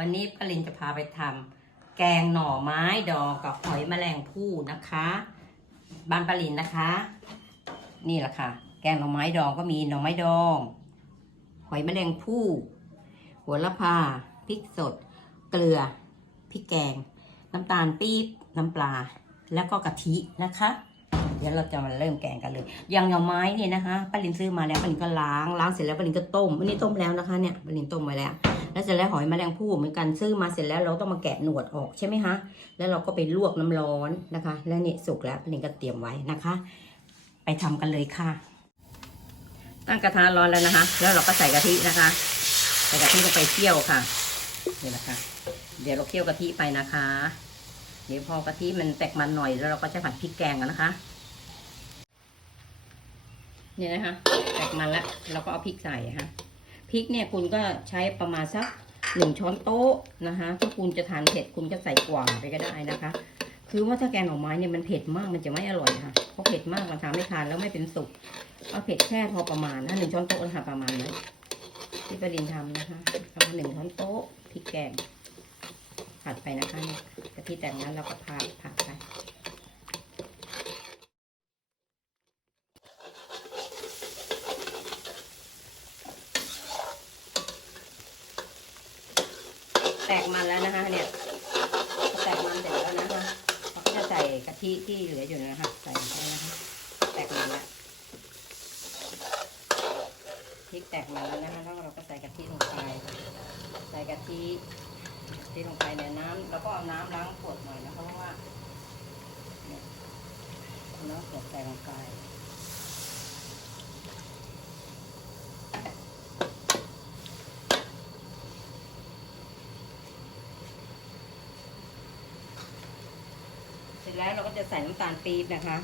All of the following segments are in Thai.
วันนี้ปรินจะพาไปทำแกงหน่อไม้ดองกับหอยแมลงภู่นะคะ บ้านปรินนะคะ นี่แหละค่ะ แกงหน่อไม้ดองก็มีหน่อไม้ดอง หอยแมลงภู่หัวละพาพริกสด เกลือพริกแกง น้ำตาลปี๊บน้ำปลา แล้วก็กะทินะคะ เดี๋ยวเราจะมาเริ่มแกงกันเลยอย่างหน่อไม้เนี่ยนะคะป้าลินซื้อมาแล้วป้าลินก็ล้างล้างเสร็จแล้วป้าลินก็ต้มอันนี้ต้มแล้วนะคะเนี่ยป้าลินต้มไว้แล้ว แล้วเสร็จแล้วหอยแมลงภู่เหมือนกันซื้อมาเสร็จแล้วเราต้องมาแกะหนวดออกใช่ไหมคะ แล้วเราก็ไปลวกน้ำร้อนนะคะ แล้วนี่สุกแล้วป้าลินก็เตรียมไว้นะคะ ไปทำกันเลยค่ะ ตั้งกระทะร้อนแล้วนะคะ แล้วเราก็ใส่กะทินะคะ ใส่กะทิลงไปเคี่ยวค่ะนี่นะคะ เดี๋ยวเราเคี่ยวกะทิไปนะคะ เดี๋ยวพอกะทิมันแตกมันหน่อยแล้วเราก็จะผัดพริกแกงกันนะคะเนี่ยนะคะแตกมันแล้วเราก็เอาพริกใส่ค่ะ พริกเนี่ยคุณก็ใช้ประมาณสักหนึ่งช้อนโต๊ะนะคะถ้าคุณจะทานเผ็ดคุณจะใส่กว่าไปก็ได้นะคะ คือว่าถ้าแกงหน่อไม้เนี่ยมันเผ็ดมากมันจะไม่อร่อยค่ะเพราะเผ็ดมากมันทำให้ทานแล้วไม่เป็นสุกเอาเผ็ดแค่พอประมาณนะหนึ่งช้อนโต๊ะนะคะประมาณนั้นที่ปรินทำนะคะประมาณหนึ่งช้อนโต๊ะพริกแกงผัดไปนะคะเนี่ยกะทิแต่งนั้นเราก็ผัดผดไป แตกมันแล้วนะคะ เนี่ยแตกมันเสร็จแล้วนะคะเราก็จะใส่กะทิที่เหลืออยู่นะคะใส่ลงไปนะคะแตกมันแล้วพริกแตกมันแล้วนะคะแล้วเราก็ใส่กะทิลงไปใส่กะทิที่ลงไปในน้ำแล้วก็เอาน้ำล้างขวดหน่อยนะคะเพราะว่าเนี่ยเอาน้ำขวดใส่ลงไป เสร็จ แล้วเราก็จะใส่น้ำตาลปี๊บนะคะ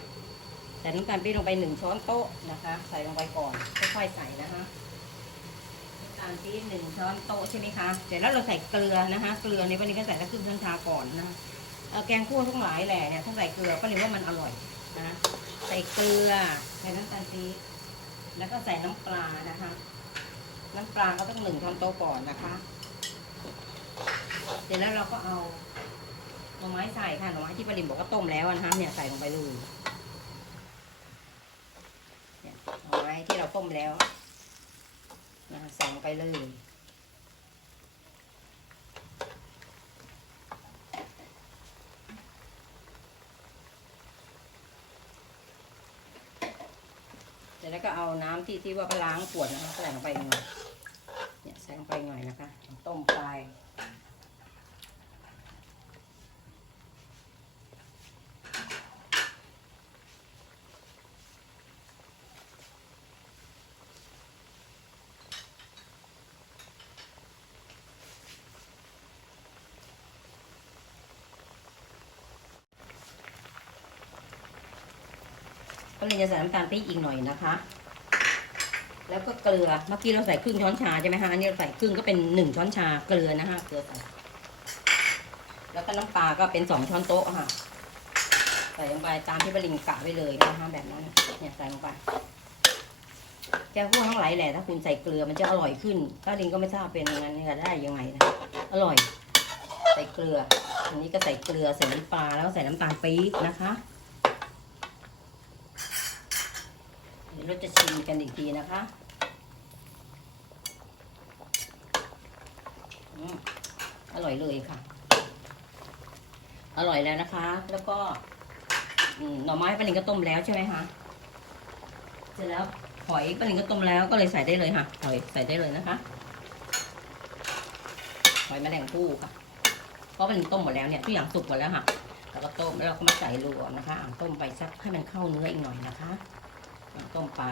ใส่น้ำตาลปี๊บลงไปหนึ่งช้อนโต๊ะนะคะ ใส่ลงไปก่อนค่อยๆใส่นะคะน้ำตาลปี๊บหนึ่งช้อนโต๊ะใช่ไหมคะเสร็จแล้วเราใส่เกลือนะคะ เกลือในวันนี้ก็ใส่ละครึ่งช้อนชาก่อนนะคะเออแกงคั่วทั้งหลายแหละเนี่ยถ้าใส่เกลือก็เรียกว่ามันอร่อยนะใส่เกลือใส่น้ำตาลปี๊บแล้วก็ใส่น้ำปลานะคะ น้ำปลาก็ต้องหนึ่งช้อนโต๊ะก่อนนะคะ เสร็จแล้วเราก็เอา น่อไม้ใส่ค่ะหน่อไม้ที่ปริมบอกว่าต้มแล้วนะคะเนี่ยใส่ลงไปเลยเนี่ยหน่อไม้ที่เราต้มแล้วนะใส่ลงไปเลยเสร็จแล้วก็เอาน้ำที่ที่ว่าไปล้างขวดนะคะใส่ลงไปหน่อยเนี่ยใส่ลงไปหน่อยนะคะ ต้มไป ก็เลยจะใส่น้ำตาลปี๊บอีกหน่อยนะคะ แล้วก็เกลือ เมื่อกี้เราใส่ครึ่งช้อนชาใช่ไหมคะ อันนี้เราใส่ครึ่งก็เป็นหนึ่งช้อนชาเกลือนะคะ เกลือใส่ แล้วก็น้ำปลาก็เป็นสองช้อนโต๊ะค่ะ ใส่ลงไปตามที่บริงกะไว้เลยนะคะแบบนั้น เนี่ยใส่ลงไปแกงคั่วทั้งหลายแหละถ้าคุณใส่เกลือมันจะอร่อยขึ้นก็ลิงก็ไม่ทราบเป็นยังไงจะได้ยังไงนะอร่อย ใส่เกลืออันนี้ก็ใส่เกลือใส่น้ำปลาแล้วใส่น้ำตาลปี๊บนะคะ ดี๋ยวเราจะชิมกันอีกทีนะคะอร่อยเลยค่ะ อร่อยแล้วนะคะ แล้วก็หน่อไม้ปลานินก็ต้มแล้วใช่ไหมคะเสร็จแล้วหอยปลานินก็ต้มแล้วก็เลยใส่ได้เลยค่ะหอยใส่ได้เลยนะคะหอยแมลงภู่ค่ะเพราะปลานินต้มหมดแล้วเนี่ยทุกอย่างสุกหมดแล้วค่ะแล้วก็ต้มแล้วเราก็มาใส่รวมนะคะต้มไปสักให้มันเข้าเนื้ออีกหน่อยนะคะ ต้มไป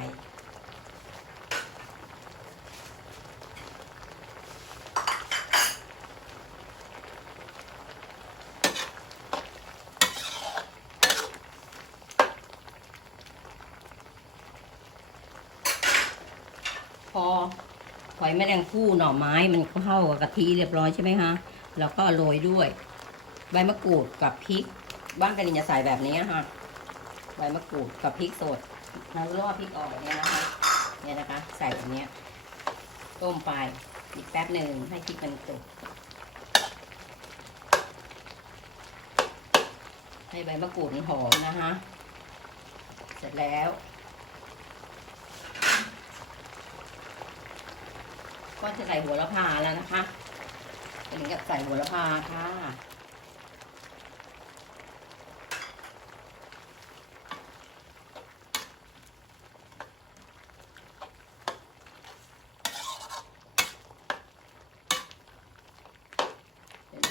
พอหอยแมลงภู่หน่อไม้มันเข้ากับกะทิเรียบร้อยใช่ไหมคะแล้วก็โรยด้วย ใบมะกรูดกับพริก บ้านกะลินจะใส่แบบนี้ค่ะ ใบมะกรูดกับพริกสด เราลอกพริกออกเนี่ยนะคะเนี่ยนะคะ ใส่แบบนี้ต้มไปอีกแป๊บหนึ่งให้พริกมันสุกให้ใบมะกรูดหอมนะคะ เสร็จแล้ว ก็จะใส่หัวละพาแล้วนะคะเป็นกับใส่หัวละพาค่ะ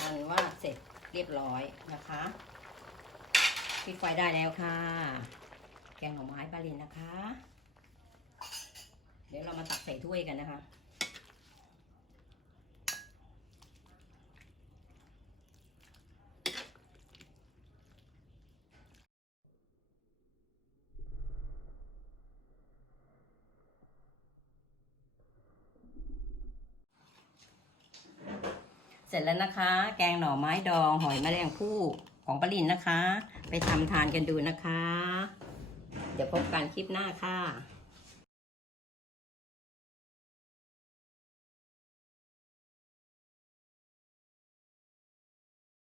อันว่าเสร็จเรียบร้อยนะคะปิดไฟได้แล้วค่ะ แกงหน่อไม้ปลาลินนะคะ เดี๋ยวเรามาตักใส่ถ้วยกันนะคะ เสร็จแล้วนะคะ แกงหน่อไม้ดองหอยแมลงภู่ของปลินนะคะ ไปทำทานกันดูนะคะ เดี๋ยวพบกันคลิปหน้าค่ะ